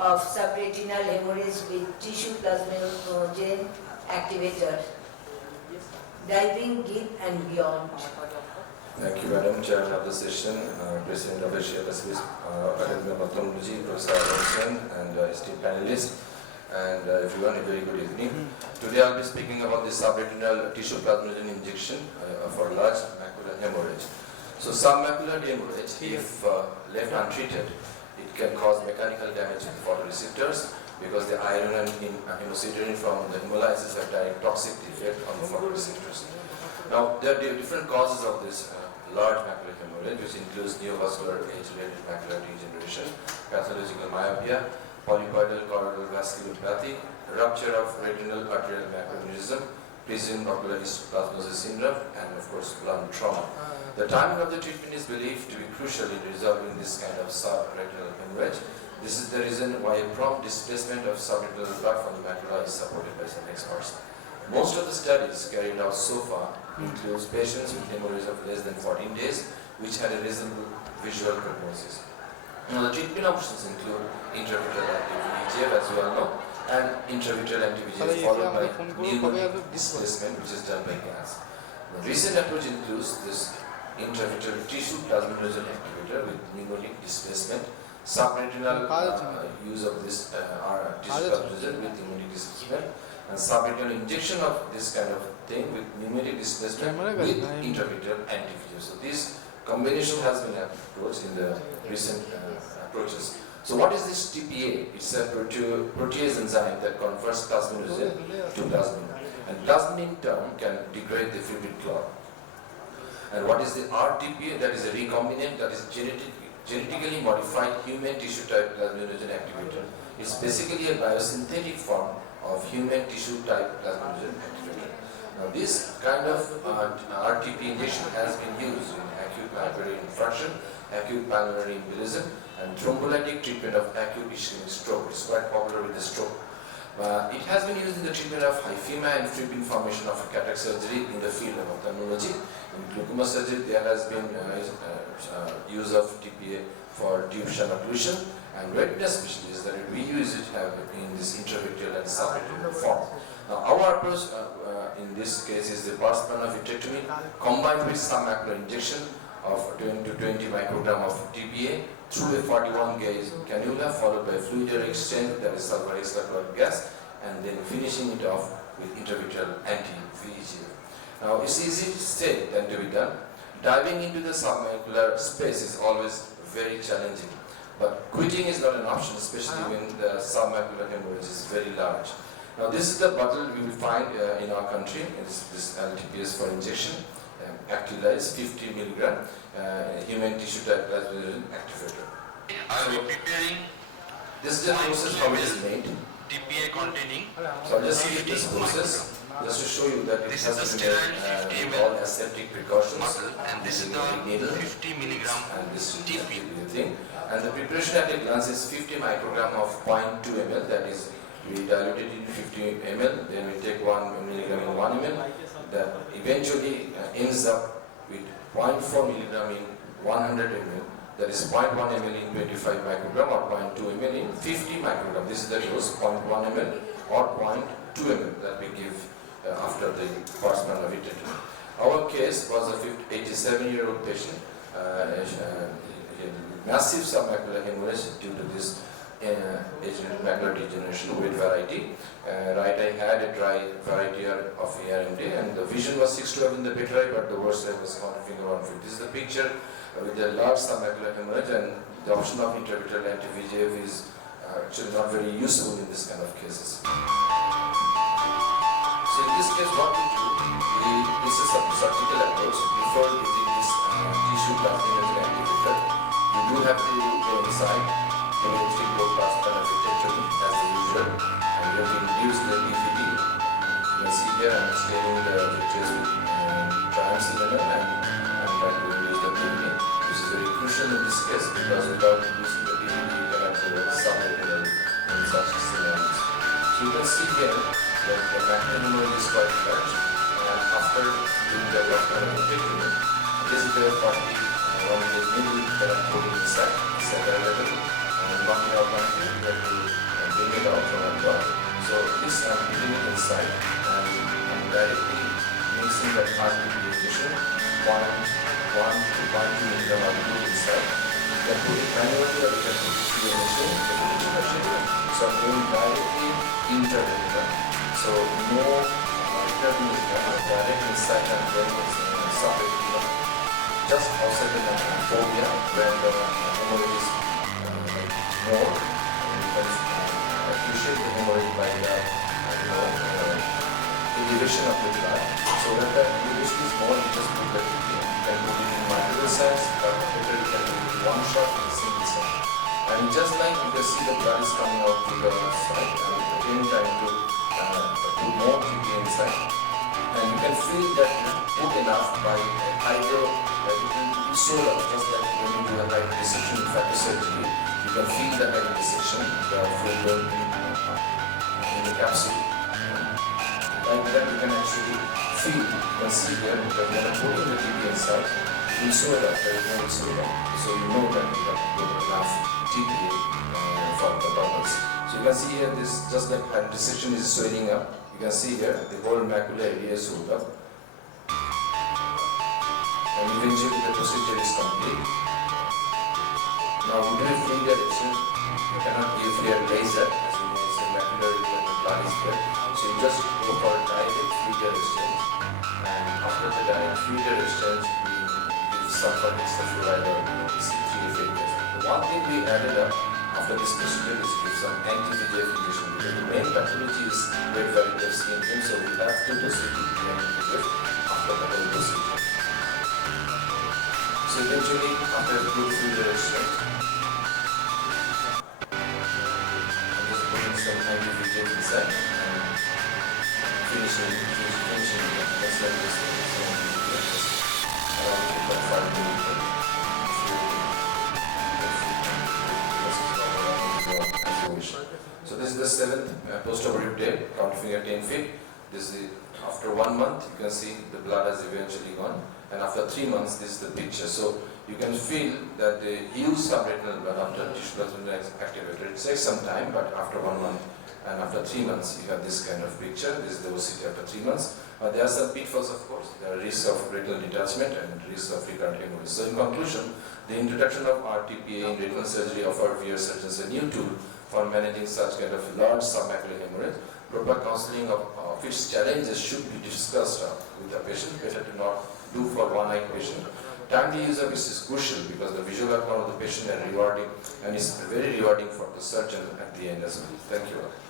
of subretinal hemorrhage with tissue plasminogen activator, diving deep and beyond. Thank you, Madam Chair of the session, President of the Shah, Professor Hassan, and esteemed panelists, and everyone, a very good evening. Today I'll be speaking about the subretinal tissue plasminogen injection for large macular hemorrhage. So submacular hemorrhage, if left untreated, it can cause mechanical damage to the photoreceptors because the iron and hemosiderin from the hemolysis have direct toxic effect on the photoreceptors. Now, there are different causes of this large macular hemorrhage, which includes neovascular age-related macular degeneration, pathological myopia, polypoidal choroidal vasculopathy, rupture of retinal arterial macroaneurysm, presumed ocular dysplasia syndrome, and of course blunt trauma. The timing of the treatment is believed to be crucial in resolving this kind of subretinal hemorrhage. This is the reason why a prompt displacement of subretinal blood from the macula is supported by some experts. Most of the studies carried out so far includes patients with hemorrhage of less than 14 days, which had a reasonable visual prognosis. Now, the treatment options include intravitreal anti-VEGF, as we all know, and intravitreal anti-VEGF followed by pneumonic displacement, which is done by gas. The recent approach includes this intravitreal tissue plasminogen activator with pneumonic displacement, subretinal use of this tissue plasminogen with pneumonic displacement, and subretinal injection of this kind of thing with pneumatic displacement with intravitreal anti-VEGF. So this combination has been approached in the recent approaches. So what is this TPA? It's a protease enzyme that converts plasminogen to plasmin. And plasmin in turn can degrade the fibrin clot. And what is the RTPA? That is a recombinant, that is genetically modified human tissue type plasminogen activator. It's basically a biosynthetic form of human tissue type plasminogen activator. Now this kind of RTP injection has been used in acute myocardial infarction, acute pulmonary embolism, and thrombolytic treatment of acute ischemic stroke. It's quite popular with the stroke. It has been used in the treatment of hyphema and fibrin formation of cataract surgery in the field of ophthalmology. In glaucoma surgery, there has been use of TPA for diffusion occlusion, and retina specialists that we use it in this intravitreal and subretinal form. Now, our approach in this case is the burst plan of vitrectomy combined with submacular injection of 10 to 20 microgram of TPA through a 41 gauge cannula followed by fluid exchange, that is sulfuric sulfuric gas, and then finishing it off with intravitreal anti-VEGF. Now it's easy to say than to be done. Diving into the submacular space is always very challenging, but quitting is not an option, especially when the submacular hemorrhage is very large. Now this is the bottle we will find in our country. This LTPS for injection. Actula is 50 milligram human tissue type plasminogen activator. I will be preparing. This is the process how it is made. TPA containing. So I'll just see this process just to show you that it has been made with all aseptic precautions. Bottle, and this is the needle 50 milligram and this is TPA. the thing. And the preparation at a glance is 50 microgram of 0.2 ml. That is, we dilute it in 50 ml. Then we take 1 milligram in 1 ml. That eventually ends up with 0.4 milligram in 100 ml, that is 0.1 ml in 25 microgram or 0.2 ml in 50 microgram. This is the dose, 0.1 ml or 0.2 ml that we give after the first man of it. Our case was a 87-year-old patient, massive submacular hemorrhage due to this age-related macular degeneration with variety. Right eye had a dry variety of ARMD, and the vision was 6-12 in the better eye, but the worst eye was counter finger 1/5. This is the picture with the large submacular hemorrhage, and the option of intravitreal anti-VEGF is actually not very useful in this kind of cases. So in this case, what we do, this is a surgical approach. Before using this tissue plasminogen activator, you do have to go inside. Eventually go past the vitrectomy as usual, and you have to induce the DVT. You can see here I'm staining the vitreous with triamcinolone and I'm trying to induce the DVT. This is very crucial in this case because without inducing the DVT you cannot do subretinal in such scenarios. So you can see here that the macular is quite large, and after doing the vitrectomy, this is the 41 gauge needle that I'm putting inside. It's available. Knocking out one thing, you have to work. So this I'm putting it inside and I'm directly mixing that RTP injection, 0.1 to 0.2 milligram of glue inside. You can put it manually or you can put it through a machine, you can put it in a machine. So I'm going directly intraretinal. So no intraretinal, direct inside and then subretinal. Just outside the fovea where the hemorrhage is more. You can appreciate the hemorrhage by the elevation of the blood. So when the elevation is more, you just put the TP. You can put it in multiple sites, but better you can do it in one shot in a single site. And just like you can see the blood is coming out to the side, and again trying to put more TP inside. And you can feel that you put enough by hydro, solar, just like when you do a hydro dissection in factor surgery, you can feel the hydro dissection, the fluid in the capsule. Like that you can actually feel, you can see here, that when I'm putting the TP inside, in solar, there is no solar. So you know that you have put enough TP for the purpose. So you can see here, this just like hydro dissection is swelling up. You can see here, the whole macula area is swelled up. And eventually the procedure is complete. Now we do a finger action. You cannot give here laser, as you may say macular when the blood is there. So you just go for direct finger exchange. And after the direct finger exchange, we give some hexafluoride or C3 fingers. The one thing we added up after this procedure is give some anti-VEGF injection because the main pathology is red varicose skin, so we have to proceed with the anti-VEGF after the whole procedure. So eventually, after a good finger exchange, I'm just putting some anti-VEGF inside and finishing the next one is around 2.5 millimeters. So this is the 7th post-operative day, count finger 10 feet. This is after 1 month, you can see the blood has eventually gone, and after 3 months, this is the picture. So you can feel that the huge subretinal blood after tissue plasma is activated. It takes some time, but after 1 month and after 3 months, you have this kind of picture. This is the OCT after 3 months. There are some pitfalls, of course. There are risks of retinal detachment and risks of recurrent hemorrhage. So in conclusion, the introduction of RTPA in retinal surgery offered VR surgeons a new tool for managing such kind of large submacular hemorrhage. Proper counseling of its challenges should be discussed with the patient. Better to not do for one-eye patient. Timely use of this is crucial because the visual outcome of the patient is rewarding and is very rewarding for the surgeon at the end as well. Thank you.